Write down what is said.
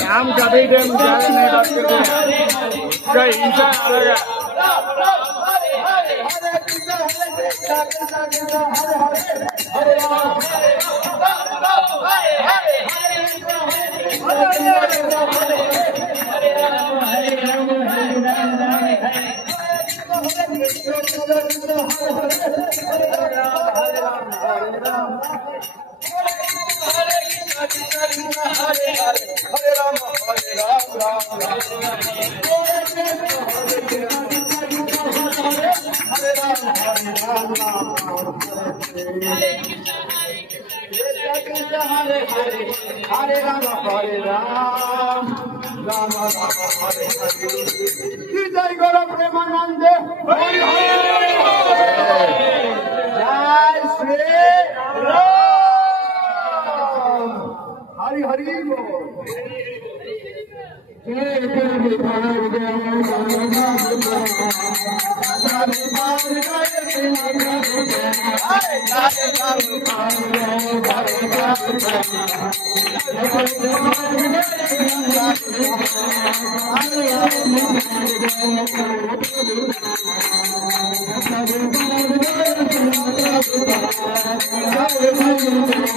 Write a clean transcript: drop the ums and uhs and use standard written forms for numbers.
काम कभी दे मुझे नहीं बात करते क्या इंसान अलग Hare Rama, Hare Ram, Rama Rama, Hare Hare. Jai Guru Premanande, Hare Hare. Jai Shri Ram, Hare Hare. Hare